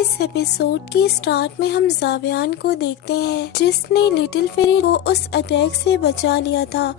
इस एपिसोड की स्टार्ट में हम जावियान को देखते हैं जिसने लिटिल फेरी को उस अटैक से बचा लिया था।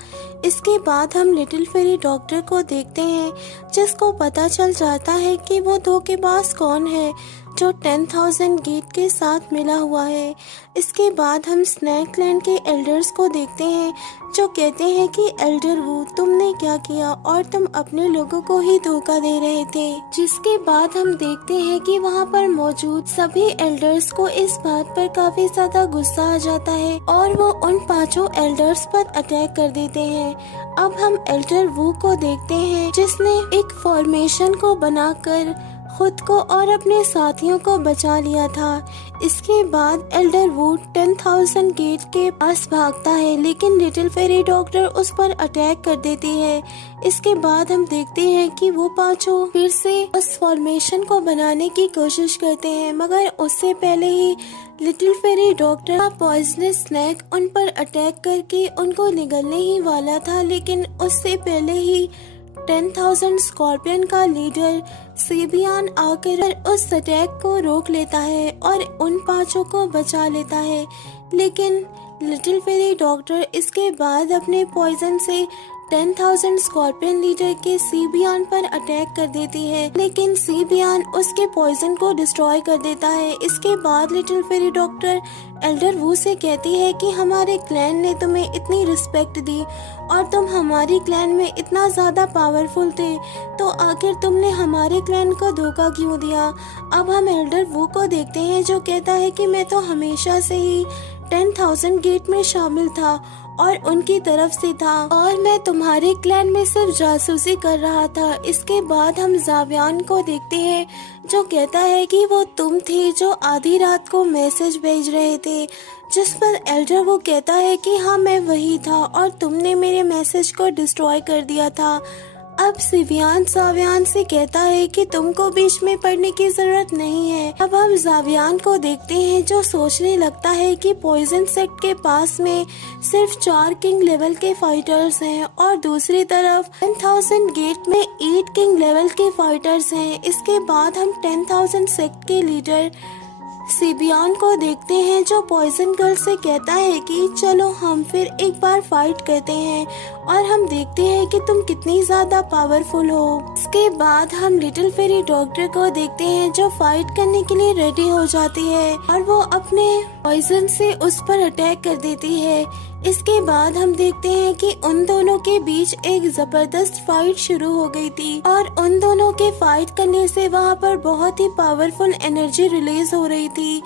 इसके बाद हम लिटिल फेरी डॉक्टर को देखते हैं जिसको पता चल जाता है कि वो धोखेबाज कौन है जो 10,000 गेट के साथ मिला हुआ है। इसके बाद हम स्नैक लैंड के एल्डर्स को देखते हैं जो कहते हैं कि एल्डर वू तुमने क्या किया और तुम अपने लोगों को ही धोखा दे रहे थे। जिसके बाद हम देखते हैं कि वहाँ पर मौजूद सभी एल्डर्स को इस बात पर काफी ज्यादा गुस्सा आ जाता है और वो उन 5 एल्डर्स पर अटैक कर देते हैं। अब हम एल्डर वू को देखते हैं जिसने एक फॉर्मेशन को बनाकर खुद को और अपने साथियों को बचा लिया था। इसके बाद एल्डर वू 10,000 गेट के पास भागता है लेकिन लिटिल फेरी डॉक्टर उस पर अटैक कर देती है। इसके बाद हम देखते हैं कि वो 5 फिर से उस फॉर्मेशन को बनाने की कोशिश करते हैं, मगर उससे पहले ही लिटिल फेरी डॉक्टर का पॉइजनस स्नैक उन पर अटैक करके उनको निगलने ही वाला था, लेकिन उससे पहले ही 10,000 स्कॉर्पियन का लीडर सेबियान आकर उस अटैक को रोक लेता है और उन 5 को बचा लेता है। लेकिन लिटिल फेरी डॉक्टर इसके बाद अपने पॉइजन से 10,000 स्कॉर्पियन लीडर के सीबियान पर अटैक कर देती है, लेकिन सीबियान उसके पॉइजन को डिस्ट्रॉय कर देता है। इसके बाद लिटिल फेरी डॉक्टर एल्डर वू से कहती है कि हमारे क्लैन ने तुम्हें इतनी रिस्पेक्ट दी और तुम हमारी क्लैन में इतना ज्यादा पावरफुल थे, तो आखिर तुमने हमारे क्लैन को धोखा क्यों दिया। अब हम एल्डर वू को देखते हैं जो कहता है कि मैं तो हमेशा से ही 10,000 गेट में शामिल था और उनकी तरफ से था और मैं तुम्हारे क्लैन में सिर्फ जासूसी कर रहा था। इसके बाद हम जावियान को देखते हैं जो कहता है कि वो तुम थे जो आधी रात को मैसेज भेज रहे थे, जिस पर एल्डर वो कहता है कि हाँ मैं वही था और तुमने मेरे मैसेज को डिस्ट्रॉय कर दिया था। अब सिवियान जावियान से कहता है कि तुमको बीच में पड़ने की जरूरत नहीं है। अब हम जावियान को देखते हैं जो सोचने लगता है कि पॉइजन सेक्ट के पास में सिर्फ 4 किंग लेवल के फाइटर्स हैं और दूसरी तरफ 10,000 गेट में 8 किंग लेवल के फाइटर्स हैं। इसके बाद हम 10,000 सेक्ट के लीडर सिबियान को देखते हैं जो पॉइजन गर्ल से कहता है कि चलो हम फिर एक बार फाइट करते हैं और हम देखते हैं कि तुम कितनी ज्यादा पावरफुल हो। इसके बाद हम लिटिल फेरी डॉक्टर को देखते हैं जो फाइट करने के लिए रेडी हो जाती है और वो अपने पॉइजन से उस पर अटैक कर देती है। इसके बाद हम देखते हैं कि उन दोनों के बीच एक जबरदस्त फाइट शुरू हो गई थी और उन दोनों के फाइट करने से वहाँ पर बहुत ही पावरफुल एनर्जी रिलीज हो रही थी।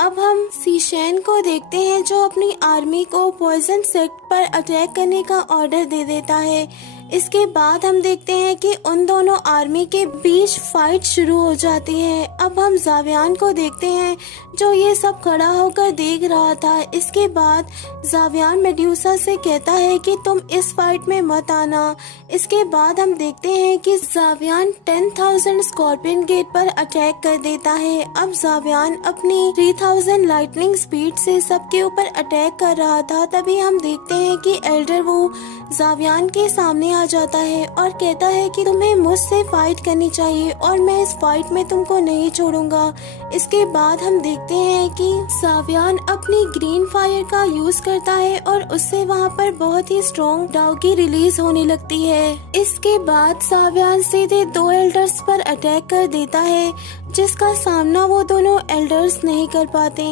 अब हम सीशेन को देखते हैं जो अपनी आर्मी को पॉइजन सेक्ट पर अटैक करने का ऑर्डर दे देता है। इसके बाद हम देखते हैं कि उन दोनों आर्मी के बीच फाइट शुरू हो जाती है। अब हम जावियान को देखते हैं जो ये सब खड़ा होकर देख रहा था। इसके बाद जावियान मेड्यूसा से कहता है कि तुम इस फाइट में मत आना। इसके बाद हम देखते हैं कि जावियान 10,000 स्कॉर्पियन गेट पर अटैक कर देता है। अब जावियान अपनी 3,000 लाइटनिंग स्पीड से सबके ऊपर अटैक कर रहा था, तभी हम देखते हैं कि एल्डर वो जावियान के सामने आ जाता है और कहता है कि तुम्हें मुझसे फाइट करनी चाहिए और मैं इस फाइट में तुमको नहीं छोड़ूंगा। इसके बाद हम देखते हैं कि जावियान अपनी ग्रीन फायर का यूज करता है और उससे वहाँ पर बहुत ही स्ट्रॉन्ग डाउकी रिलीज होने लगती है। इसके बाद जावियान सीधे 2 एल्डर्स पर अटैक कर देता है जिसका सामना वो दोनों एल्डर्स नहीं कर पाते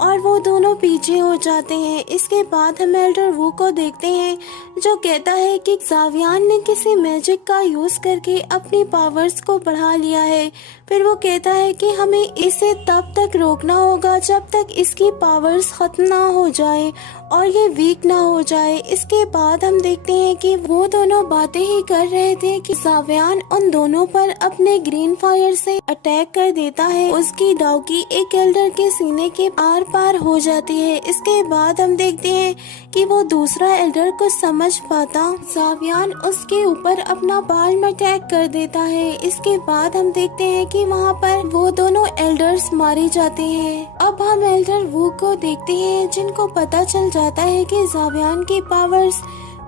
और वो दोनों पीछे हो जाते हैं। इसके बाद हम एल्डर वू को देखते हैं जो कहता है कि जावियान ने किसी मैजिक का यूज करके अपनी पावर्स को बढ़ा लिया है। फिर वो कहता है कि हमें इसे तब तक रोकना होगा जब तक इसकी पावर्स खत्म ना हो जाए और ये वीक ना हो जाए। इसके बाद हम देखते हैं कि वो दोनों बातें ही कर रहे थे कि जावियान उन दोनों पर अपने ग्रीन फायर से अटैक कर देता है। उसकी डाउकी एक एल्डर के सीने के आर पार हो जाती है। इसके बाद हम देखते हैं कि वो दूसरा एल्डर को समझ पाता जावियान उसके ऊपर अपना बाल अटैक कर देता है। इसके बाद हम देखते हैं कि वहाँ पर वो दोनों एल्डर्स मारे जाते हैं। अब हम एल्डर वू को देखते हैं जिनको पता चल जाता है कि जावियान की पावर्स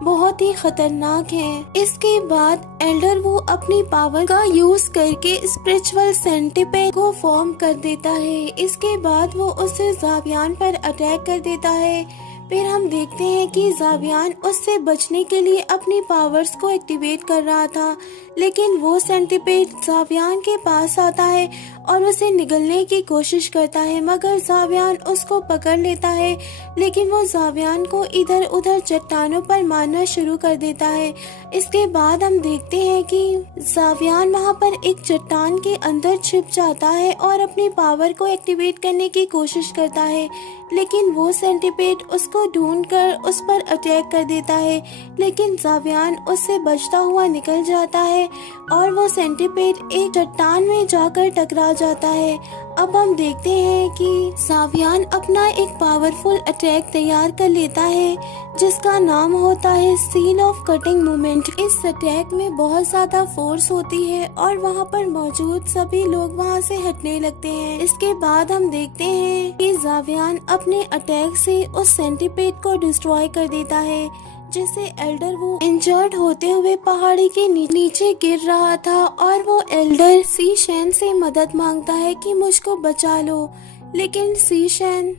बहुत ही खतरनाक है। इसके बाद एल्डर वो अपनी पावर का यूज करके स्पिरिचुअल सेंटिपेड को फॉर्म कर देता है। इसके बाद वो उसे जावियान पर अटैक कर देता है। फिर हम देखते हैं कि जावियान उससे बचने के लिए अपनी पावर्स को एक्टिवेट कर रहा था, लेकिन वो सेंटिपेड जावियान के पास आता है और उसे निगलने की कोशिश करता है, मगर जावियान उसको पकड़ लेता है। लेकिन वो जावियान को इधर उधर चट्टानों पर मारना शुरू कर देता है। इसके बाद हम देखते हैं कि जावियान वहाँ पर एक चट्टान के अंदर छिप जाता है और अपनी पावर को एक्टिवेट करने की कोशिश करता है, लेकिन वो सेंटिपेड उसको ढूंढकर उस पर अटैक कर देता है। लेकिन जावियान उससे बचता हुआ निकल जाता है और वो सेंटिपेड एक चट्टान में जाकर टकरा जाता है। अब हम देखते हैं कि जावियान अपना एक पावरफुल अटैक तैयार कर लेता है, जिसका नाम होता है सील ऑफ कटिंग मूवमेंट। इस अटैक में बहुत ज्यादा फोर्स होती है और वहाँ पर मौजूद सभी लोग वहाँ से हटने लगते हैं। इसके बाद हम देखते हैं कि जावियान अपने अटैक से उस सेंटिपेड को डिस्ट्रॉय कर देता है, जिससे एल्डर वो इंजर्ड होते हुए पहाड़ी के नीचे गिर रहा था और वो एल्डर सी शैन से मदद मांगता है कि मुझको बचा लो। लेकिन सी शैन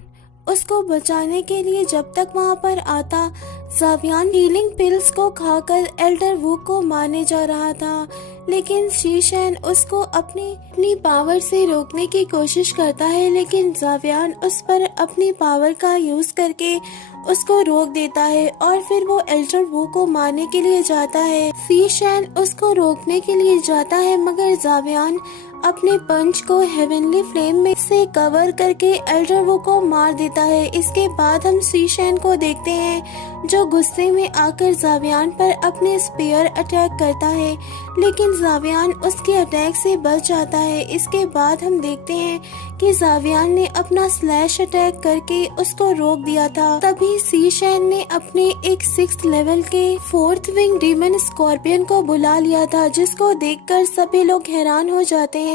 उसको बचाने के लिए जब तक वहाँ पर आता, जावियान हीलिंग पिल्स को खाकर एल्डर वू को मारने जा रहा था। लेकिन सी शैन उसको अपनी पावर से रोकने की कोशिश करता है, लेकिन जावियान उस पर अपनी पावर का यूज करके उसको रोक देता है और फिर वो एल्डर वू को मारने के लिए जाता है। सी शैन उसको रोकने के लिए जाता है, मगर जावियान अपने पंच को हेवनली फ्लेम में से कवर करके एल्डर वू को मार देता है। इसके बाद हम सी शैन को देखते हैं, जो गुस्से में आकर जावियान पर अपने स्पीयर अटैक करता है, लेकिन जावियान उसके अटैक से बच जाता है। इसके बाद हम देखते हैं कि जावियान ने अपना स्लैश अटैक करके उसको रोक दिया था। तभी सी शैन ने अपने एक 6th लेवल के 4th विंग डीमन स्कॉर्पियन को बुला लिया था, जिसको देखकर सभी लोग हैरान हो जाते हैं।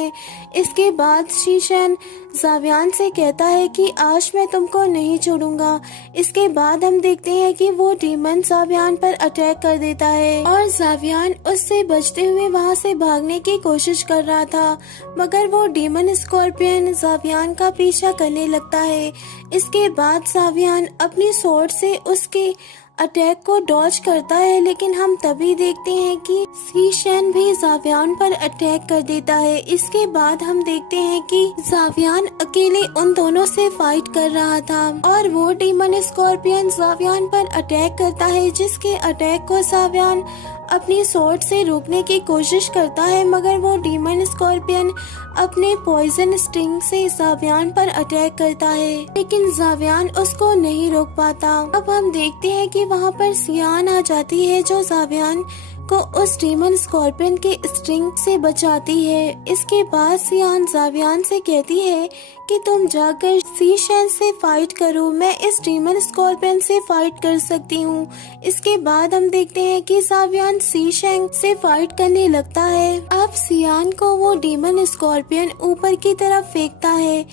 इसके बाद सी शैन जावियान से कहता है कि आज मैं तुमको नहीं छोड़ूंगा। इसके बाद हम देखते हैं कि वो डीमन जावियान पर अटैक कर देता है और जावियान उससे बचते हुए वहाँ से भागने की कोशिश कर रहा था, मगर वो डीमन स्कॉर्पियन जावियान का पीछा करने लगता है। इसके बाद जावियान अपनी स्वॉर्ड से उसके अटैक को डॉज करता है, लेकिन हम तभी देखते हैं कि सी शैन भी जावियान पर अटैक कर देता है। इसके बाद हम देखते हैं कि जावियान अकेले उन दोनों से फाइट कर रहा था और वो डीमन स्कॉर्पियन जावियान पर अटैक करता है, जिसके अटैक को जावियान अपनी स्वॉर्ड से रोकने की कोशिश करता है, मगर वो डीमन स्कॉर्पियन अपने पॉइजन स्टिंग से जावियान पर अटैक करता है, लेकिन जावियान उसको नहीं रोक पाता। अब हम देखते हैं कि वहाँ पर सियान आ जाती है, जो जावियान को उस डीमन स्कॉर्पियन के स्ट्रिंग से बचाती है। इसके बाद सियान जावियान से कहती है कि तुम जाकर सी शैन से फाइट करो, मैं इस डीमन स्कॉर्पियन से फाइट कर सकती हूँ। इसके बाद हम देखते हैं कि जावियान सी शैन से फाइट करने लगता है। अब सियान को वो डीमन स्कॉर्पियन ऊपर की तरफ फेंकता है,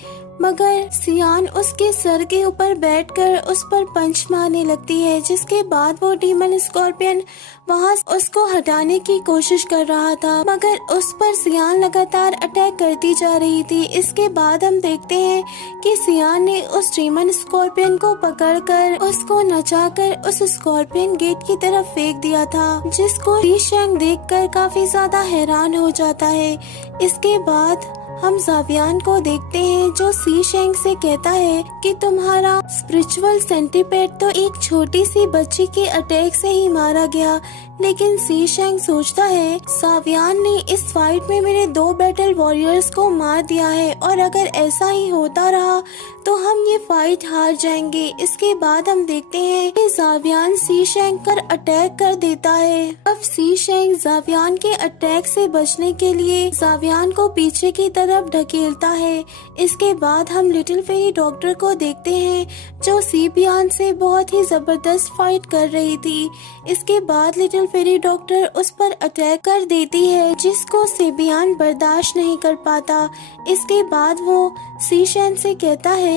मगर सियान उसके सर के ऊपर बैठकर उस पर पंच मारने लगती है, जिसके बाद वो डीमन स्कॉर्पियन वहाँ उसको हटाने की कोशिश कर रहा था, मगर उस पर सियान लगातार अटैक करती जा रही थी। इसके बाद हम देखते हैं कि सियान ने उस डीमन स्कॉर्पियन को पकड़कर उसको नचाकर उस स्कॉर्पियन गेट की तरफ फेंक दिया था, जिसको ली शैंग देखकर काफी ज्यादा हैरान हो जाता है। इसके बाद हम जावियान को देखते हैं, जो सी शैंग से कहता है कि तुम्हारा स्पिरिचुअल सेंटिपेड तो एक छोटी सी बच्ची के अटैक से ही मारा गया, लेकिन सी शैंग सोचता है जावियान ने इस फाइट में मेरे 2 बैटल वॉरियर्स को मार दिया है और अगर ऐसा ही होता रहा तो हम ये फाइट हार जाएंगे। इसके बाद हम देखते हैं कि जावियान सी शैंग पर अटैक कर देता है। अब सी शैंग जावियान के अटैक से बचने के लिए जावियान को पीछे की तरफ ढकेलता है। इसके बाद हम लिटिल फेरी डॉक्टर को देखते हैं, जो सीबियान से बहुत ही जबरदस्त फाइट कर रही थी। इसके बाद लिटिल फेरी डॉक्टर उस पर अटैक कर देती है, जिसको सेबियान बर्दाश्त नहीं कर पाता। इसके बाद वो सी शैन से कहता है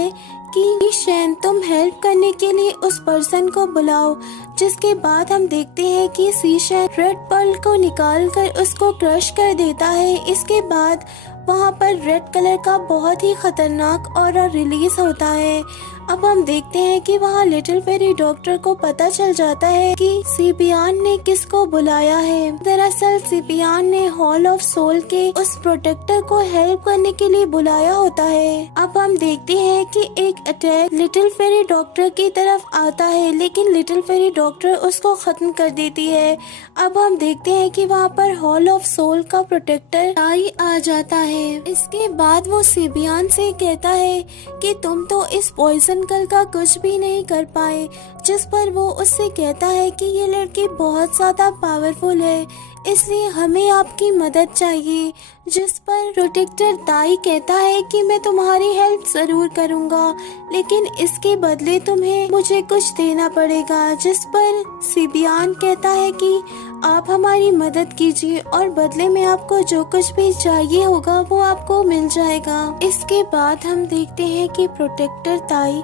कि शैन तुम हेल्प करने के लिए उस पर्सन को बुलाओ। जिसके बाद हम देखते हैं कि सी-शैन रेड पर्ल को निकाल कर उसको क्रश कर देता है। इसके बाद वहाँ पर रेड कलर का बहुत ही खतरनाक ऑरा रिलीज होता है। अब हम देखते हैं कि वहाँ लिटिल फेरी डॉक्टर को पता चल जाता है कि सिबियान ने किसको बुलाया है। दरअसल सिबियान ने हॉल ऑफ सोल के उस प्रोटेक्टर को हेल्प करने के लिए बुलाया होता है। अब हम देखते हैं कि एक अटैक लिटिल फेरी डॉक्टर की तरफ आता है, लेकिन लिटिल फेरी डॉक्टर उसको खत्म कर देती है। अब हम देखते हैं कि वहाँ पर हॉल ऑफ सोल का प्रोटेक्टर टाई आ जाता है। इसके बाद वो सिबियान से कहता है कि तुम तो इस पॉइजन गर्ल का कुछ भी नहीं कर पाए। जिस पर वो उससे कहता है कि ये लड़की बहुत ज्यादा पावरफुल है, इसलिए हमें आपकी मदद चाहिए। जिस पर प्रोटेक्टर ताई कहता है कि मैं तुम्हारी हेल्प जरूर करूंगा, लेकिन इसके बदले तुम्हें मुझे कुछ देना पड़ेगा। जिस पर सिबियान कहता है कि आप हमारी मदद कीजिए और बदले में आपको जो कुछ भी चाहिए होगा वो आपको मिल जाएगा। इसके बाद हम देखते हैं कि प्रोटेक्टर ताई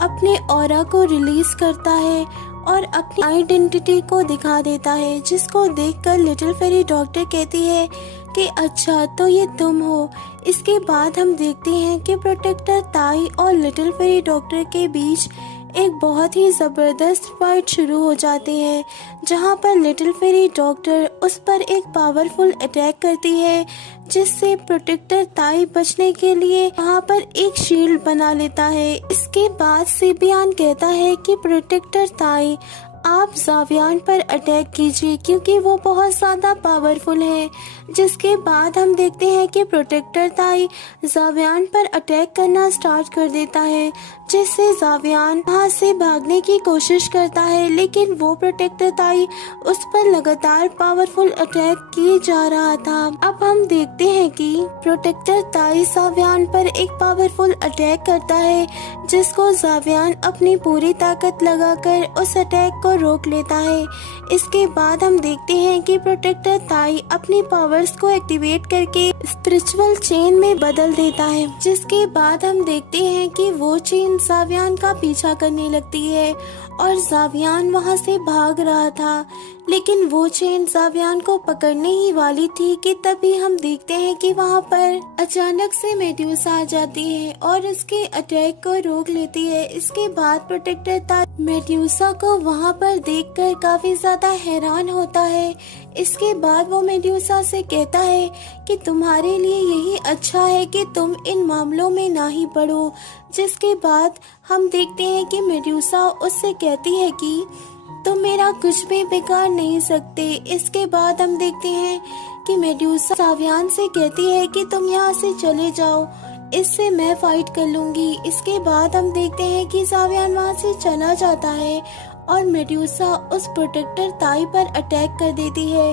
अपने ऑरा को रिलीज करता है और अपनी आइडेंटिटी को दिखा देता है, जिसको देखकर लिटिल फेरी डॉक्टर कहती है कि अच्छा तो ये तुम हो। इसके बाद हम देखते हैं कि प्रोटेक्टर ताई और लिटिल फेरी डॉक्टर के बीच एक बहुत ही जबरदस्त फाइट शुरू हो जाती है, जहां पर लिटिल फेरी डॉक्टर उस पर एक पावरफुल अटैक करती है, जिससे प्रोटेक्टर ताई बचने के लिए वहां पर एक शील्ड बना लेता है। इसके बाद सिबियान कहता है कि प्रोटेक्टर ताई आप जावियान पर अटैक कीजिए क्योंकि वो बहुत ज्यादा पावरफुल है। जिसके बाद हम देखते हैं कि प्रोटेक्टर ताई जावियान पर अटैक करना स्टार्ट कर देता है, जिससे जावियान वहाँ से भागने की कोशिश करता है, लेकिन वो प्रोटेक्टर ताई उस पर लगातार पावरफुल अटैक किए जा रहा था। अब हम देखते हैं कि प्रोटेक्टर ताई जावियान पर एक पावरफुल अटैक करता है, जिसको जावियान अपनी पूरी ताकत लगाकर उस अटैक को रोक लेता है। इसके बाद हम देखते हैं कि प्रोटेक्टर ताई अपनी पावर्स को एक्टिवेट करके स्पिरिचुअल चेन में बदल देता है। जिसके बाद हम देखते हैं कि वो चेन जावियान का पीछा करने लगती है और जावियान वहां से भाग रहा था, लेकिन वो चेन जावियान को पकड़ने ही वाली थी कि तभी हम देखते हैं कि वहां पर अचानक से मेड्यूसा आ जाती है और उसके अटैक को रोक लेती है। इसके बाद प्रोटेक्टर ताई मेड्यूसा को वहां पर देखकर काफी ज्यादा हैरान होता है। इसके बाद वो मेड्यूसा से कहता है कि तुम्हारे लिए यही अच्छा है कि तुम इन मामलों में ना ही पड़ो। जिसके बाद हम देखते हैं कि मेड्यूसा उससे कहती है कि तुम मेरा कुछ भी बिगाड़ नहीं सकते। इसके बाद हम देखते हैं कि मेड्यूसा जावियान से कहती है कि तुम यहाँ से चले जाओ, इससे मैं फाइट कर लूंगी। इसके बाद हम देखते हैं कि जावियान वहाँ से चला जाता है और मेड्यूसा उस प्रोटेक्टर ताई पर अटैक कर देती है।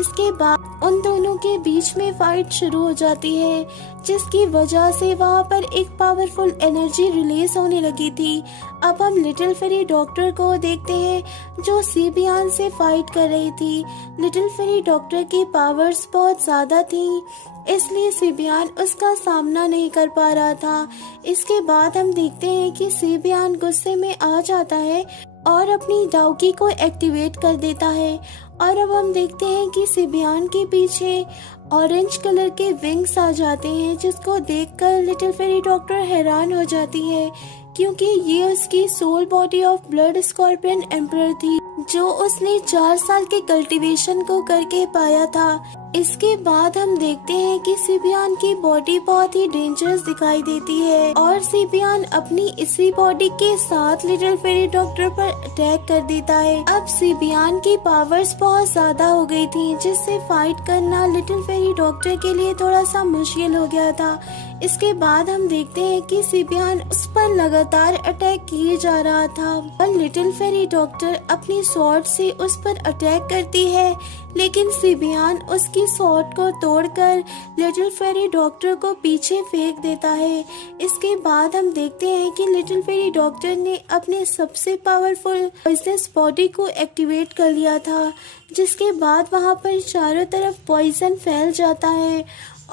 इसके बाद उन दोनों के बीच में फाइट शुरू हो जाती है, जिसकी वजह से वहाँ पर एक पावरफुल एनर्जी रिलीज होने लगी थी। अब हम लिटिल फेरी डॉक्टर को देखते हैं जो सिबियान से फाइट कर रही थी। लिटिल फेरी डॉक्टर की पावर्स बहुत ज्यादा थी, इसलिए सिबियान उसका सामना नहीं कर पा रहा था। इसके बाद हम देखते हैं कि सिबियान गुस्से में आ जाता है और अपनी डाउकी को एक्टिवेट कर देता है। और अब हम देखते हैं कि सिबियान के पीछे ऑरेंज कलर के विंग्स आ जाते हैं, जिसको देखकर लिटिल फेरी डॉक्टर हैरान हो जाती है, क्योंकि ये उसकी soul body of blood scorpion emperor थी, जो उसने 4 साल के कल्टीवेशन को करके पाया था। इसके बाद हम देखते हैं कि सिबियान की बॉडी बहुत ही डेंजरस दिखाई देती है और सिबियान अपनी इसी बॉडी के साथ लिटिल फेरी डॉक्टर पर अटैक कर देता है। अब सिबियान की पावर्स बहुत ज्यादा हो गई थी, जिससे फाइट करना लिटिल फेरी डॉक्टर के लिए थोड़ा सा मुश्किल हो गया था। इसके बाद हम देखते हैं कि सिबियान उस पर लगातार अटैक किए जा रहा था और लिटिल फेरी डॉक्टर अपनी स्वॉर्ड से उस पर अटैक करती है, लेकिन सिबियान उसकी स्वॉर्ड को तोड़कर लिटिल फेरी डॉक्टर को पीछे फेंक देता है। इसके बाद हम देखते हैं कि लिटिल फेरी डॉक्टर ने अपने सबसे पावरफुल पॉइजनस बॉडी को एक्टिवेट कर लिया था, जिसके बाद वहां पर चारों तरफ पॉइजन फैल जाता है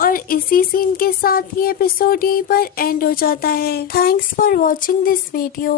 और इसी सीन के साथ ये एपिसोड यहीं पर एंड हो जाता है। Thanks for watching this video.